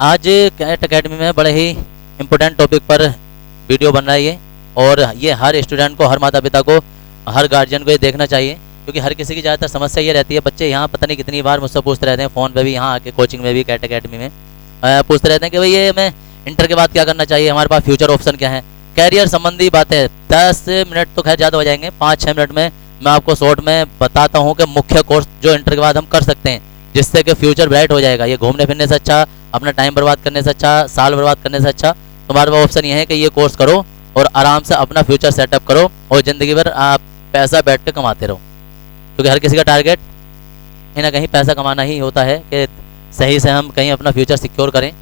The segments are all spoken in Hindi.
आज कैट अकेडमी में बड़े ही इम्पोर्टेंट टॉपिक पर वीडियो बन रहा है ये, और ये हर स्टूडेंट को, हर माता पिता को, हर गार्जियन को ये देखना चाहिए, क्योंकि हर किसी की ज़्यादातर समस्या ये रहती है। बच्चे यहाँ पता नहीं कितनी बार मुझसे पूछते रहते हैं, फ़ोन पे भी, यहाँ आके कोचिंग में भी, कैट अकेडमी में पूछते रहते हैं कि भाई ये हमें इंटर के बाद क्या करना चाहिए, हमारे पास फ्यूचर ऑप्शन क्या है। कैरियर संबंधी बातें 10 मिनट तो खैर ज़्यादा हो जाएंगे, 5-6 मिनट में मैं आपको शॉर्ट में बताता हूँ कि मुख्य कोर्स जो इंटर के बाद हम कर सकते हैं, जिससे कि फ्यूचर ब्राइट हो जाएगा। ये घूमने फिरने से अच्छा, अपना टाइम बर्बाद करने से अच्छा, साल बर्बाद करने से अच्छा तुम्हारे पास ऑप्शन ये है कि ये कोर्स करो और आराम से अपना फ्यूचर सेटअप करो और ज़िंदगी भर आप पैसा बैठ के कमाते रहो, क्योंकि हर किसी का टारगेट कहीं ना कहीं पैसा कमाना ही होता है कि सही से हम कहीं अपना फ्यूचर सिक्योर करें।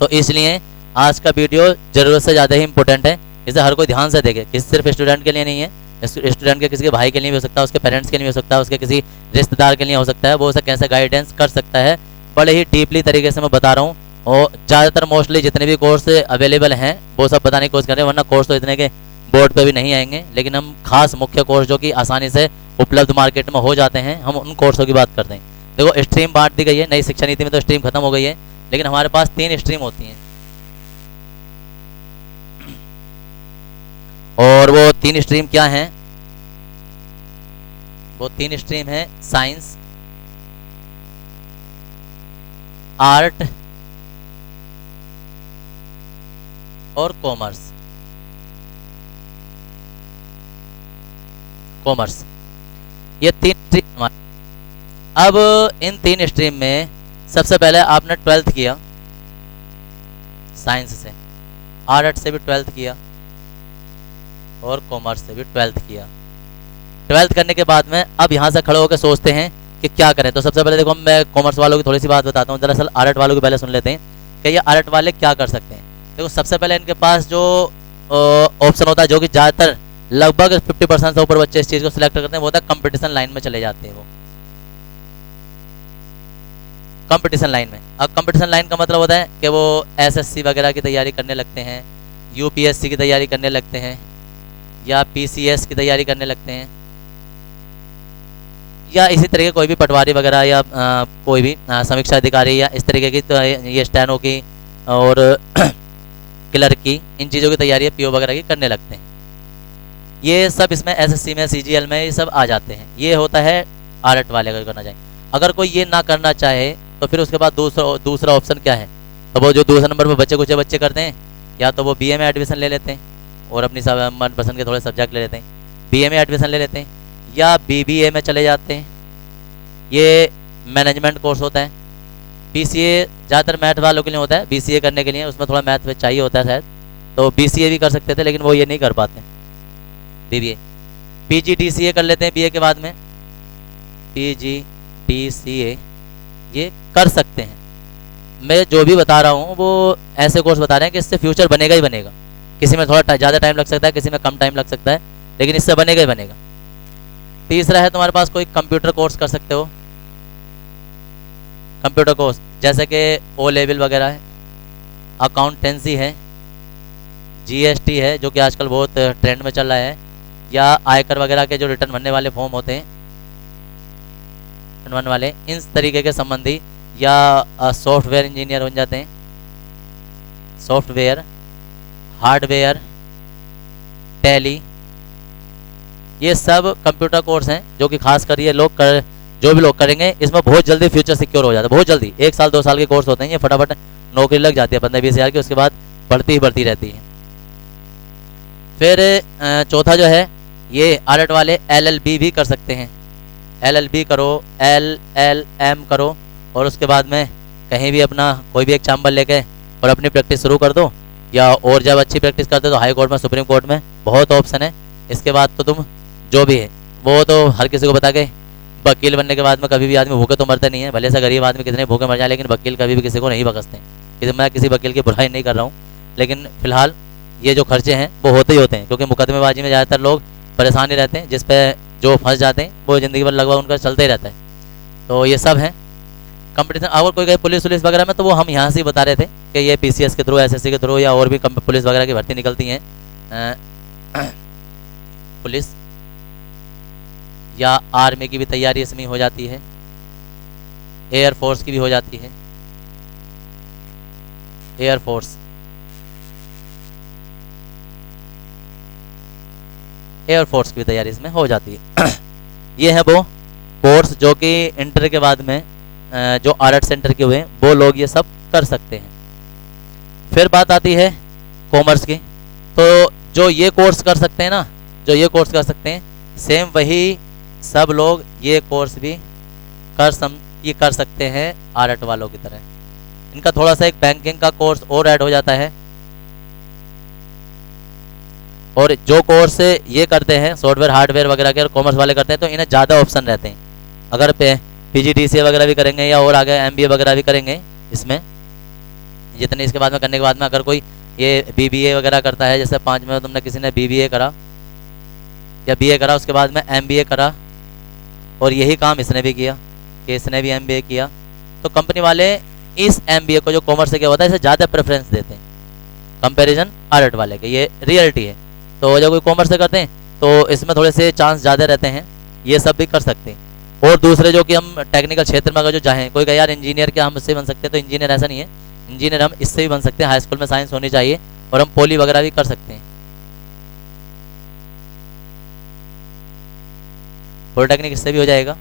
तो इसलिए आज का वीडियो ज़रूरत से ज़्यादा ही इंपॉर्टेंट है, इसे हर कोई ध्यान से देखे। किसी सिर्फ स्टूडेंट के लिए नहीं है, स्टूडेंट के किसी के भाई के लिए भी हो सकता है, उसके पेरेंट्स के लिए भी हो सकता है, उसके किसी रिश्तेदार के लिए हो सकता है, वो उसे कैसे गाइडेंस कर सकता है, बड़े ही डीपली तरीके से मैं बता रहा हूँ। और ज़्यादातर मोस्टली जितने भी कोर्स अवेलेबल हैं वो सब बताने की कोशिश कर रहे हैं, वरना कोर्स तो इतने के बोर्ड पे भी नहीं आएंगे। लेकिन हम खास मुख्य कोर्स जो कि आसानी से उपलब्ध मार्केट में हो जाते हैं, हम उन कोर्सों की बात करते हैं। देखो, स्ट्रीम बांट दी गई है, नई शिक्षा नीति में तो स्ट्रीम खत्म हो गई है, लेकिन हमारे पास 3 स्ट्रीम होती हैं, और वो 3 स्ट्रीम क्या हैं? वो 3 स्ट्रीम है साइंस, आर्ट और कॉमर्स। ये 3 स्ट्रीम हमारे। अब इन 3 स्ट्रीम में सबसे पहले आपने 12th किया साइंस से, आर्ट से भी 12th किया और कॉमर्स से भी 12th किया। 12th करने के बाद में अब यहाँ से खड़े होकर सोचते हैं कि क्या करें। तो सबसे पहले देखो, मैं कॉमर्स वालों की थोड़ी सी बात बताता हूँ। दरअसल आर्ट वालों की पहले सुन लेते हैं कि ये आर्ट वाले क्या कर सकते हैं। देखो, सबसे पहले इनके पास जो ऑप्शन होता है, जो कि ज़्यादातर लगभग 50% से ऊपर बच्चे इस चीज़ को सिलेक्ट करते हैं, वो होता है कंपटीशन लाइन में चले जाते हैं। वो कंपटीशन लाइन में, अब कंपटीशन लाइन का मतलब होता है कि वो एसएससी वगैरह की तैयारी करने लगते हैं, यूपीएससी की तैयारी करने लगते हैं, या पीसीएस की तैयारी करने लगते हैं, या इसी तरह के कोई भी पटवारी वगैरह, या कोई भी समीक्षा अधिकारी, या इस तरीके की, तो ये स्टेनो की और क्लर्क की, इन चीज़ों की तैयारी पीओ वगैरह की करने लगते हैं। ये सब इसमें एसएससी में, सीजीएल में, ये सब आ जाते हैं। ये होता है आर्ट वाले अगर करना चाहें। अगर कोई ये ना करना चाहे तो फिर उसके बाद दूसरा ऑप्शन क्या है? तो वो जो दूसरे नंबर पर कुछ बच्चे करते हैं, या तो वो बीए में एडमिशन ले लेते हैं और अपनी मनपसंद के थोड़े सब्जेक्ट ले लेते हैं, बीए में एडमिशन ले लेते हैं, या बीबीए में चले जाते हैं। ये मैनेजमेंट कोर्स होता है। बीसीए ज़्यादातर मैथ वालों के लिए होता है, बीसीए करने के लिए उसमें थोड़ा मैथ चाहिए होता है शायद, तो बीसीए भी कर सकते थे, लेकिन वो ये नहीं कर पाते। बीबीए, पीजीडीसीए कर लेते हैं बीए के बाद में, पीजीडीसीए ये कर सकते हैं। मैं जो भी बता रहा हूँ वो ऐसे कोर्स बता रहे हैं कि इससे फ्यूचर बनेगा ही बनेगा। किसी में थोड़ा ज़्यादा टाइम लग सकता है, किसी में कम टाइम लग सकता है, लेकिन इससे बनेगा ही बनेगा। तीसरा है, तुम्हारे पास कोई कंप्यूटर कोर्स कर सकते हो। कंप्यूटर कोर्स जैसे कि ओ लेवल वगैरह है, अकाउंटेंसी है, जीएसटी है जो कि आजकल बहुत ट्रेंड में चल रहा है, या आयकर वगैरह के जो रिटर्न भरने वाले फॉर्म होते हैं, रिटर्न वाले, इन तरीके के संबंधी, या सॉफ्टवेयर इंजीनियर बन जाते हैं। सॉफ्टवेयर, हार्डवेयर, टैली, ये सब कंप्यूटर कोर्स हैं जो कि खास कर ये लोग जो भी लोग करेंगे, इसमें बहुत जल्दी फ्यूचर सिक्योर हो जाता है। बहुत जल्दी, 1 साल 2 साल के कोर्स होते हैं, ये फटाफट नौकरी लग जाती है 15-20 हज़ार की, उसके बाद बढ़ती ही बढ़ती रहती है। फिर चौथा जो है, ये आर्ट वाले एलएलबी भी कर सकते हैं। एलएलबी करो, एलएलएम करो, और उसके बाद में कहीं भी अपना कोई भी एक चैम्बर लेके और अपनी प्रैक्टिस शुरू कर दो, या और जब अच्छी प्रैक्टिस करते हो तो हाई कोर्ट में, सुप्रीम कोर्ट में बहुत ऑप्शन है। इसके बाद तो तुम जो भी है वो तो हर किसी को बता के, वकील बनने के बाद में कभी भी आदमी भूखे तो मरते नहीं है, भले से गरीब आदमी कितने भूखे मर जाए, लेकिन वकील कभी भी किसी को नहीं बकसते। मैं किसी वकील की बुराई नहीं कर रहा हूँ, लेकिन फिलहाल ये जो खर्चे हैं वो होते ही होते हैं, क्योंकि मुकदमेबाजी में ज़्यादातर लोग परेशान ही रहते हैं, जिस पे जो फंस जाते हैं वो ज़िंदगी भर लगभग उनका चलते ही रहता है। तो ये सब है कंपटीशन। अगर कोई गए पुलिस वुलिस वगैरह में, तो वो हम यहाँ से ही बता रहे थे कि ये पीसीएस के थ्रू, एसएससी के थ्रू, या और भी पुलिस वगैरह की भर्ती निकलती हैं, पुलिस या आर्मी की भी तैयारी इसमें हो जाती है, एयरफोर्स की भी हो जाती है। एयरफोर्स, एयरफोर्स की तैयारी इसमें हो जाती है। ये है वो कोर्स जो कि इंटर के बाद में जो आर्ट सेंटर के हुए हैं वो लोग ये सब कर सकते हैं। फिर बात आती है कॉमर्स की। तो जो ये कोर्स कर सकते हैं ना, जो ये कोर्स कर सकते हैं, सेम वही सब लोग ये कोर्स भी ये कर सकते हैं आर्ट वालों की तरह। इनका थोड़ा सा एक बैंकिंग का कोर्स और ऐड हो जाता है। और जो कोर्स ये करते हैं सॉफ्टवेयर हार्डवेयर वगैरह के और कॉमर्स वाले करते हैं तो इन्हें ज़्यादा ऑप्शन रहते हैं। अगर PGDCA वगैरह भी करेंगे या और आगे MBA वगैरह भी करेंगे, इसमें जितने इसके बाद में करने के बाद में अगर कोई ये BBA वगैरह करता है, जैसे 5 में तुमने किसी ने BBA करा या BA करा, उसके बाद में MBA करा और यही काम इसने भी किया कि इसने भी MBA किया, तो कंपनी वाले इस MBA को जो कॉमर्स से क्या होता है इसे ज़्यादा प्रेफरेंस देते हैं कंपैरिजन आर्ट वाले के। ये रियलिटी है। तो जब कोई कॉमर्स से करते हैं तो इसमें थोड़े से चांस ज़्यादा रहते हैं, ये सब भी कर सकते हैं। और दूसरे जो कि हम टेक्निकल क्षेत्र में अगर जो चाहें, कोई कहे यार इंजीनियर क्या हम इससे बन सकते हैं, तो इंजीनियर ऐसा नहीं है, इंजीनियर हम इससे भी बन सकते हैं। हाई स्कूल में साइंस होनी चाहिए और हम पॉली वगैरह भी कर सकते हैं। पॉलिटेक्निक इससे भी हो जाएगा।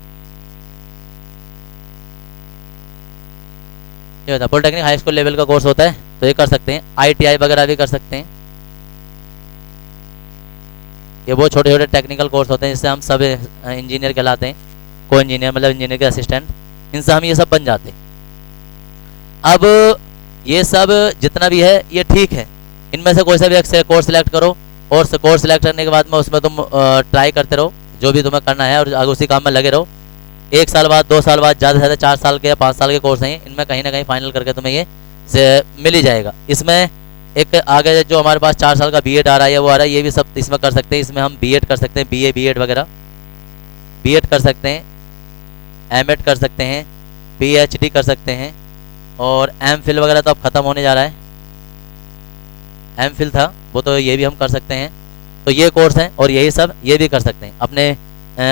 ये होता है पॉलिटेक्निक हाई स्कूल लेवल का कोर्स होता है, तो ये कर सकते हैं। ITI वगैरह भी कर सकते हैं। ये बहुत छोटे छोटे टेक्निकल कोर्स होते हैं जिससे हम सब इंजीनियर कहलाते हैं। को इंजीनियर मतलब इंजीनियर के असिस्टेंट, इनसे हम ये सब बन जाते हैं। अब ये सब जितना भी है ये ठीक है, इनमें से कोई सा भी एक कोर्स सिलेक्ट करो और कोर्स सिलेक्ट करने के बाद में उसमें तुम ट्राई करते रहो जो भी तुम्हें करना है और आगे उसी काम में लगे रहो। 1 साल बाद 2 साल बाद ज़्यादा से ज़्यादा 4 साल के या 5 साल के कोर्स हैं, इनमें कहीं ना कहीं फाइनल करके तुम्हें ये मिल ही जाएगा। इसमें एक आगे जो हमारे पास 4 साल का B.Ed आ रहा है वो आ रहा है, ये भी सब इसमें कर सकते हैं। इसमें हम B.Ed कर सकते हैं, BA B.Ed वगैरह B.Ed कर सकते हैं, M.Ed कर सकते हैं, PhD कर सकते हैं और M.Phil वगैरह तो अब ख़त्म होने जा रहा है। M.Phil था वो, तो ये भी हम कर सकते हैं। तो ये कोर्स हैं और यही सब ये भी कर सकते हैं अपने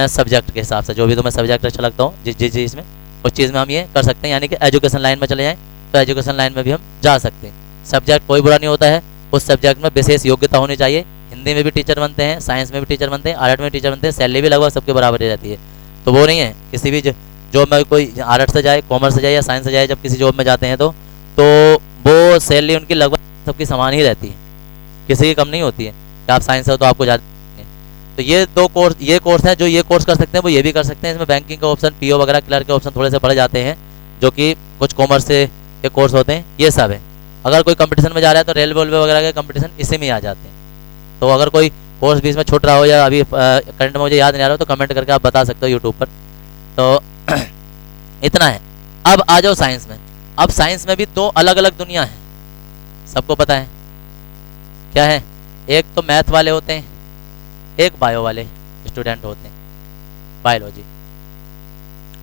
सब्जेक्ट के हिसाब से, जो भी तुम्हें सब्जेक्ट अच्छा लगता हो जिस चीज़ में, उस चीज़ में हम ये कर सकते हैं। यानी कि एजुकेशन लाइन में चले जाएँ तो एजुकेशन लाइन में भी हम जा सकते हैं। सब्जेक्ट कोई बुरा नहीं होता है, उस सब्जेक्ट में विशेष योग्यता होनी चाहिए। हिंदी में भी टीचर बनते हैं, साइंस में भी टीचर बनते हैं, आर्ट में टीचर बनते हैं, सैलरी भी लगभग सबके बराबर ही रहती है। तो वो नहीं है किसी भी जॉब में कोई आर्ट से जाए, कॉमर्स से जाए या साइंस से जाए, जब किसी जॉब में जाते हैं तो वो सैलरी उनकी लगभग सबकी समान ही रहती है, किसी की कम नहीं होती है कि आप साइंस से हो तो आपको ज़्यादा। तो ये कोर्स हैं जो ये कोर्स कर सकते हैं वो ये भी कर सकते हैं। इसमें बैंकिंग का ऑप्शन, PO वगैरह क्लर्क के ऑप्शन थोड़े से बढ़ जाते हैं, जो कि कुछ कॉमर्स से के कोर्स होते हैं। ये सब है। अगर कोई कंपटीशन में जा रहा है तो रेलवे वगैरह के कंपटीशन इसी में आ जाते हैं। तो अगर कोई कोर्स बीच में छूट रहा हो या अभी करंट में मुझे याद नहीं आ रहा हो तो कमेंट करके आप बता सकते हो यूट्यूब पर। तो इतना है। अब आ जाओ साइंस में। अब साइंस में भी 2 अलग अलग दुनिया है, सबको पता है क्या है। एक तो मैथ वाले होते हैं, एक बायो वाले स्टूडेंट होते हैं, बायोलॉजी।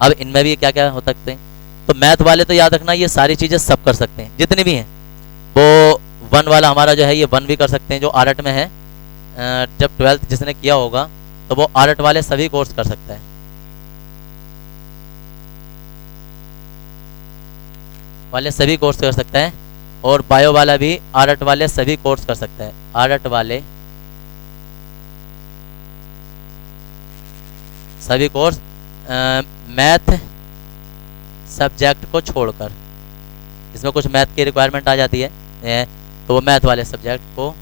अब इनमें भी क्या क्या हो सकते हैं। तो मैथ वाले तो याद रखना ये सारी चीज़ें सब कर सकते हैं जितनी भी हैं। वो 1 वाला हमारा जो है ये 1 भी कर सकते हैं जो आर्ट में है। जब 12th जिसने किया होगा तो वो आर्ट वाले सभी कोर्स कर सकता है। वाले सभी कोर्स कर सकता है और बायो वाला भी आर्ट वाले सभी कोर्स कर सकता है। आर्ट वाले सभी कोर्स मैथ सब्जेक्ट को छोड़कर, इसमें कुछ मैथ की रिक्वायरमेंट आ जाती है तो वो मैथ वाले सब्जेक्ट को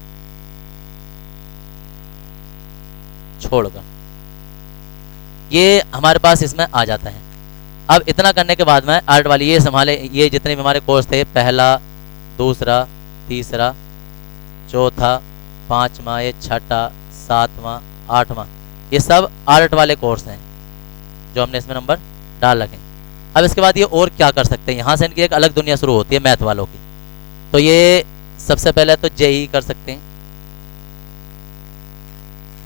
छोड़कर ये हमारे पास इसमें आ जाता है। अब इतना करने के बाद में आर्ट वाली ये संभाले, ये जितने भी हमारे कोर्स थे, पहला, दूसरा, तीसरा, चौथा, 5वां, ये 6वां, 7वां, 8वां, ये सब आर्ट वाले कोर्स हैं जो हमने इसमें नंबर डाल रखे। अब इसके बाद ये और क्या कर सकते हैं, यहाँ से इनकी एक अलग दुनिया शुरू होती है मैथ वालों की। तो ये सबसे पहले तो JEE कर सकते हैं,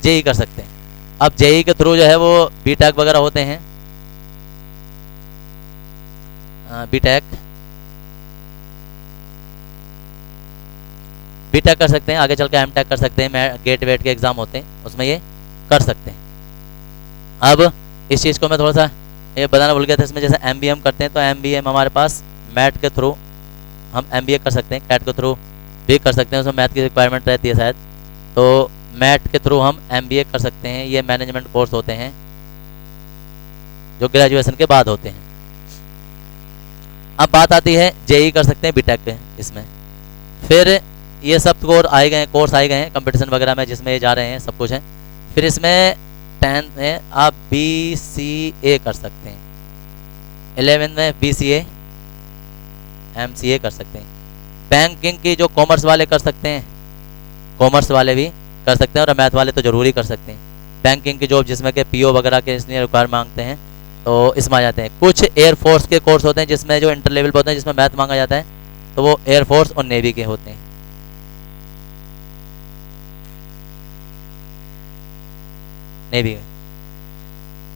JEE कर सकते हैं। अब JEE के थ्रू जो है वो BTech वगैरह होते हैं, BTech कर सकते हैं, आगे चल के MTech कर सकते हैं, गेट वेट के एग्ज़ाम होते हैं उसमें ये कर सकते हैं। अब इस चीज़ को मैं थोड़ा सा ये बताना भूल गया था, इसमें जैसे MBA करते हैं तो MBA हमारे पास मैट के थ्रू हम MBA कर सकते हैं, कैट के थ्रू भी कर सकते हैं, उसमें मैथ की रिक्वायरमेंट रहती है शायद, तो मैट के थ्रू हम MBA कर सकते हैं। ये मैनेजमेंट कोर्स होते हैं जो ग्रेजुएशन के बाद होते हैं। अब बात आती है JEE कर सकते हैं BTech इसमें। फिर ये सब कोर्स आए गए हैं कंपटीशन वगैरह में जिसमें ये जा रहे हैं, सब कुछ है। फिर इसमें 10th में आप BCA कर सकते हैं, 11th में BCA MCA कर सकते हैं। बैंकिंग की जो कॉमर्स वाले कर सकते हैं, कॉमर्स वाले भी कर सकते हैं, और मैथ वाले तो जरूरी कर सकते हैं। बैंकिंग की जॉब जिसमें कि PO वगैरह के इसलिए रिक्वायर मांगते हैं तो इसमें आ जाते हैं। कुछ एयरफोर्स के कोर्स होते हैं जिसमें जो इंटर लेवल पर होते हैं, जिसमें मैथ मांगा जाता है, तो वो एयरफोर्स और नेवी के होते हैं। नेवी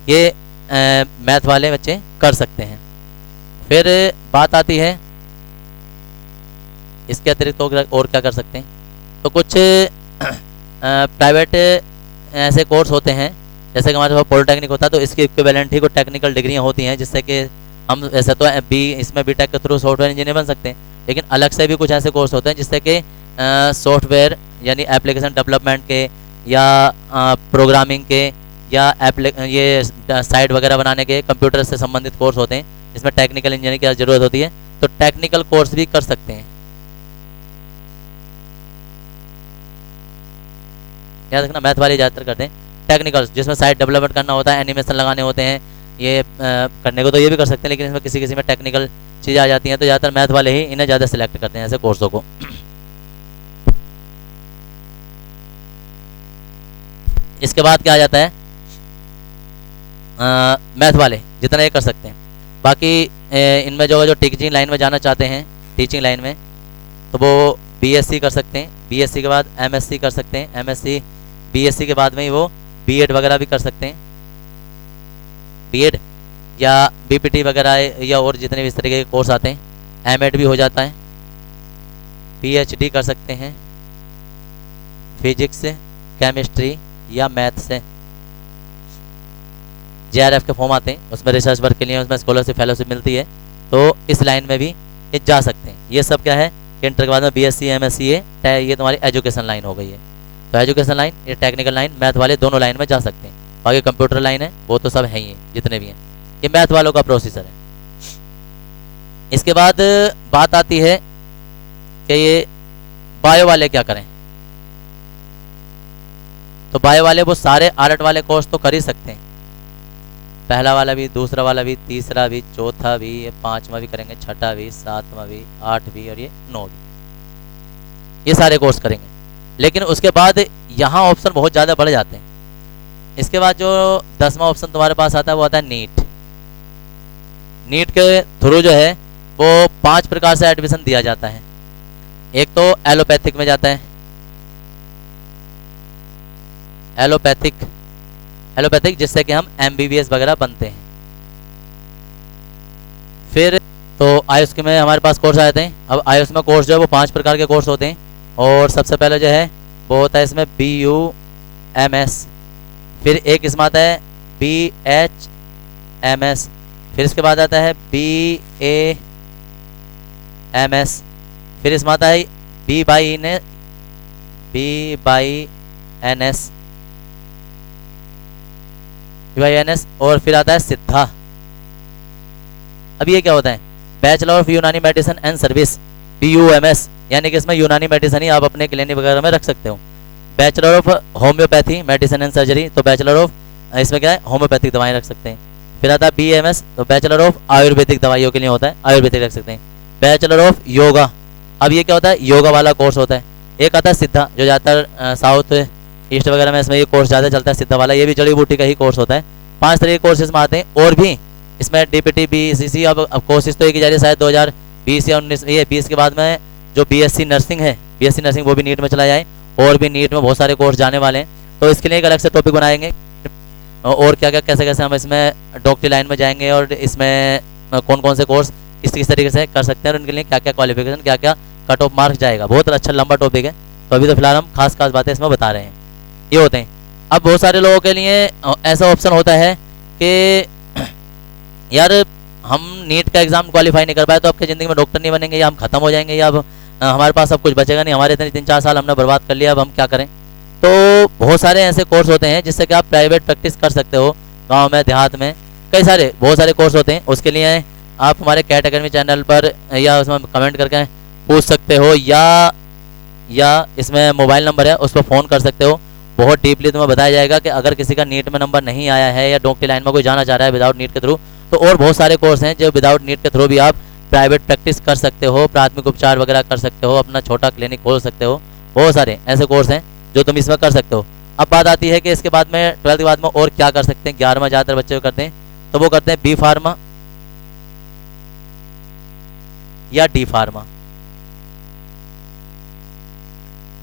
ये मैथ वाले बच्चे कर सकते हैं। फिर बात आती है इसके अतिरिक्त और क्या कर सकते हैं, तो कुछ प्राइवेट ऐसे कोर्स होते हैं, जैसे कि हमारे पास पॉलिटेक्निक होता है तो इसकी इक्विवेलेंट ही को टेक्निकल डिग्रियाँ होती हैं, जिससे कि हम ऐसे तो इसमें BTech के थ्रू सॉफ्टवेयर इंजीनियर बन सकते हैं, लेकिन अलग से भी कुछ ऐसे कोर्स होते हैं जिससे कि सॉफ्टवेयर यानी एप्लीकेशन डेवलपमेंट के या प्रोग्रामिंग के या ये साइट वगैरह बनाने के कंप्यूटर से संबंधित कोर्स होते हैं, जिसमें टेक्निकल इंजीनियरिंग की ज़रूरत होती है, तो टेक्निकल कोर्स भी कर सकते हैं। याद रखना मैथ वाले ज़्यादातर करते हैं टेक्निकल, जिसमें साइट डेवलपमेंट करना होता है, एनिमेशन लगाने होते हैं, ये करने को तो ये भी कर सकते हैं, लेकिन इसमें किसी किसी में टेक्निकल चीज़ें आ जाती हैं, तो ज़्यादातर मैथ वाले ही इन्हें ज़्यादा सिलेक्ट करते हैं ऐसे कोर्सों को। इसके बाद क्या आ जाता है, मैथ वाले जितना ये कर सकते हैं। बाकी इनमें जो टीचिंग लाइन में जाना चाहते हैं, टीचिंग लाइन में, तो वो BSc कर सकते हैं, BSc के बाद MSc कर सकते हैं, MSc BSc के बाद में ही वो B.Ed वगैरह भी कर सकते हैं, B.Ed या BPT वगैरह या और जितने भी इस तरीके के कोर्स आते हैं, M.Ed भी हो जाता है, PhD कर सकते हैं फिजिक्स से, केमिस्ट्री या मैथ से। JRF के फॉर्म आते हैं, उसमें रिसर्च वर्क के लिए उसमें स्कॉलरशिप फेलोशिप मिलती है, तो इस लाइन में भी ये जा सकते हैं। ये सब क्या है कि इंटर के बाद में BSc MSc ये तुम्हारी एजुकेशन लाइन हो गई है। तो एजुकेशन लाइन, ये टेक्निकल लाइन, मैथ वाले दोनों लाइन में जा सकते हैं। बाकी कंप्यूटर लाइन है वो तो सब है ही, जितने भी हैं ये मैथ वालों का प्रोसेसर है। इसके बाद बात आती है कि ये बायो वाले क्या करें, तो बायो वाले वो सारे आर्ट वाले कोर्स तो कर ही सकते हैं, पहला वाला भी, दूसरा वाला भी, तीसरा भी, चौथा भी, ये 5वां भी करेंगे, 6वां भी, 7वां भी, 8 भी और ये 9 भी, ये सारे कोर्स करेंगे। लेकिन उसके बाद यहाँ ऑप्शन बहुत ज़्यादा बढ़ जाते हैं। इसके बाद जो 10वां ऑप्शन तुम्हारे पास आता है वो आता है नीट। नीट के थ्रू जो है वो 5 प्रकार से एडमिशन दिया जाता है। एक तो एलोपैथिक में जाता है, एलोपैथिक जिससे कि हम MBBS वगैरह बनते हैं। फिर तो आयुष के में हमारे पास कोर्स आते हैं। अब आयुष में कोर्स जो है वो 5 प्रकार के कोर्स होते हैं, और सबसे पहले जो है वो होता है इसमें BUMS, फिर एक इसमें आता है BHMS, फिर इसके बाद आता है BAMS, फिर इसमें आता है BYNS और फिर आता है सिद्धा। अब ये क्या होता है, बैचलर ऑफ यूनानी मेडिसिन एंड सर्विस, BUMS, यानी कि इसमें यूनानी मेडिसिन ही आप अपने क्लिनिक वगैरह में रख सकते हो। Bachelor of homeopathy medicine and surgery, तो बैचलर ऑफ इसमें क्या है, होम्योपैथिक दवाएं रख सकते हैं। फिर आता है BAMS, तो बैचलर ऑफ आयुर्वेदिक दवाइयों के लिए होता है, आयुर्वेदिक रख सकते हैं। बैचलर ऑफ योगा, अब ये क्या होता है, योगा वाला कोर्स होता है। एक आता है सिद्धा, जो ज़्यादातर साउथ ईस्ट वगैरह में इसमें ये कोर्स ज़्यादा चलता है, सिद्धा वाला, ये भी जड़ी बूटी का ही कोर्स होता है। 5 तरह के कोर्सेज में आते हैं, और भी इसमें DPT BCC, अब कोर्सेज तो एक ही जा रही है शायद 2020 या 19, ये 20 के बाद में जो BSc नर्सिंग है, BSc नर्सिंग वो भी नीट में चला जाए, और भी नीट में बहुत सारे कोर्स जाने वाले हैं, तो इसके लिए एक अलग से टॉपिक बनाएंगे, और क्या क्या कैसे कैसे हम इसमें डॉक्टरी लाइन में जाएंगे, और इसमें कौन कौन से कोर्स किस तरीके से कर सकते हैं, और उनके लिए क्या क्या क्वालिफिकेशन, क्या क्या कट ऑफ मार्क्स जाएगा। बहुत अच्छा लंबा टॉपिक है, तो अभी तो फिलहाल हम खास बातें इसमें बता रहे हैं, ये होते हैं। अब बहुत सारे लोगों के लिए ऐसा ऑप्शन होता है कि यार हम नीट का एग्ज़ाम क्वालिफाई नहीं कर पाए तो आपकी ज़िंदगी में डॉक्टर नहीं बनेंगे, या हम खत्म हो जाएंगे, या अब हमारे पास सब कुछ बचेगा नहीं, हमारे इतने 3-4 साल हमने बर्बाद कर लिया, अब हम क्या करें। तो बहुत सारे ऐसे कोर्स होते हैं जिससे कि आप प्राइवेट प्रैक्टिस कर सकते हो, गांव में, देहात में, कई सारे बहुत सारे कोर्स होते हैं। उसके लिए आप हमारे कैट अकेडमी चैनल पर या उसमें कमेंट करके पूछ सकते हो, या इसमें मोबाइल नंबर है उस पर फ़ोन कर सकते हो। बहुत डीपली तुम्हें बताया जाएगा कि अगर किसी का नीट में नंबर नहीं आया है या डॉक्टर लाइन में कोई जाना चाह रहा है विदाउट नीट के थ्रू, तो और बहुत सारे कोर्स हैं जो विदाउट नीट के थ्रू भी आप प्राइवेट प्रैक्टिस कर सकते हो, प्राथमिक उपचार वगैरह कर सकते हो, अपना छोटा क्लिनिक खोल सकते हो। बहुत सारे ऐसे कोर्स हैं जो तुम इसमें कर सकते हो। अब बात आती है कि इसके बाद में 12th के बाद में और क्या कर सकते हैं। 11वां ज़्यादातर बच्चे करते हैं, तो वो करते हैं बी फार्मा या डी फार्मा।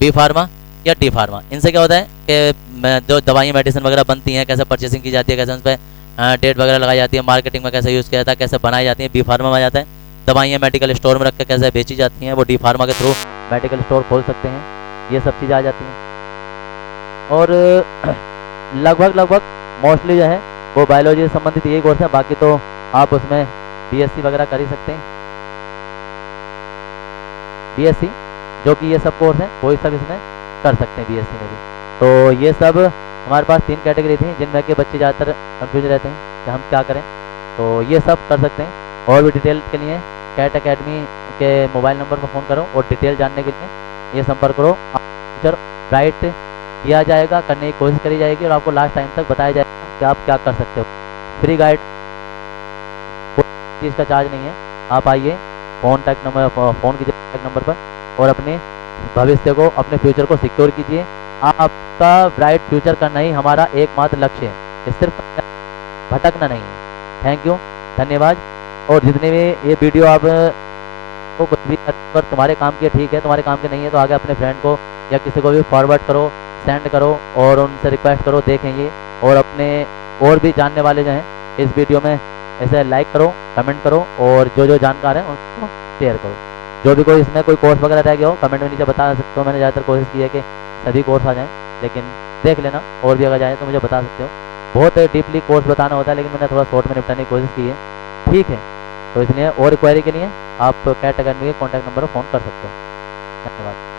बी फार्मा या डी फार्मा, इनसे क्या होता है कि जो दवाइयाँ मेडिसिन वगैरह बनती हैं, कैसे परचेसिंग की जाती है, कैसे उन पर डेट वगैरह लगाई जाती है, मार्केटिंग में कैसे यूज़ किया जाता है, कैसे बनाई जाती है, बी फार्मा में आ जाता है। दवाइयाँ मेडिकल स्टोर में रख के कैसे बेची जाती हैं, वो डी फार्मा के थ्रू मेडिकल स्टोर खोल सकते हैं, ये सब चीज़ें आ जाती हैं। और लगभग मोस्टली जो है वो बायोलॉजी से संबंधित यही कोर्स है। बाकी तो आप उसमें बीएससी वगैरह कर ही सकते हैं, बीएससी, जो कि ये सब कोर्स हैं वो सब इसमें कर सकते हैं बीएससी में भी। तो ये सब हमारे पास 3 कैटेगरी थी जिनमें के बच्चे ज़्यादातर कंफ्यूज रहते हैं कि हम क्या करें, तो ये सब कर सकते हैं। और भी डिटेल के लिए कैट अकेडमी के मोबाइल नंबर पर फ़ोन करो और डिटेल जानने के लिए ये संपर्क करो। फ्यूचर ब्राइट किया जाएगा, करने की कोशिश करी जाएगी और आपको लास्ट टाइम तक बताया जाएगा कि आप क्या कर सकते हो। फ्री गाइड, कोई चीज़ का चार्ज नहीं है। आप आइए, कॉन्टैक्ट नंबर फ़ोन कीजिए कॉन्टैक्ट नंबर पर और अपने भविष्य को, अपने फ्यूचर को सिक्योर कीजिए। आपका ब्राइट फ्यूचर करना ही हमारा एकमात्र लक्ष्य है, ये सिर्फ भटकना नहीं है। थैंक यू, धन्यवाद। और जितने भी ये वीडियो आप को कुछ भी अगर तुम्हारे काम के ठीक है, तुम्हारे काम के नहीं है, तो आगे अपने फ्रेंड को या किसी को भी फॉरवर्ड करो, सेंड करो और उनसे रिक्वेस्ट करो, देखें ये। और अपने और भी जानने वाले जो हैं इस वीडियो में ऐसे लाइक करो, कमेंट करो और जो जो जानकार हैं उनको शेयर करो। जो भी कोई इसमें कोई कोर्स वगैरह रह गया हो कमेंट में नीचे बता सकते हो। मैंने ज़्यादातर कोशिश की है कि सभी कोर्स आ जाएँ, लेकिन देख लेना और भी अगर जाए तो मुझे बता सकते हो। बहुत डीपली कोर्स बताना होता है, लेकिन मैंने थोड़ा शॉर्ट में निपटाने की कोशिश की है, ठीक है। तो इसलिए और क्वेरी के लिए आप कैट अकेडमी के कॉन्टैक्ट नंबर पर फ़ोन कर सकते हो। धन्यवाद।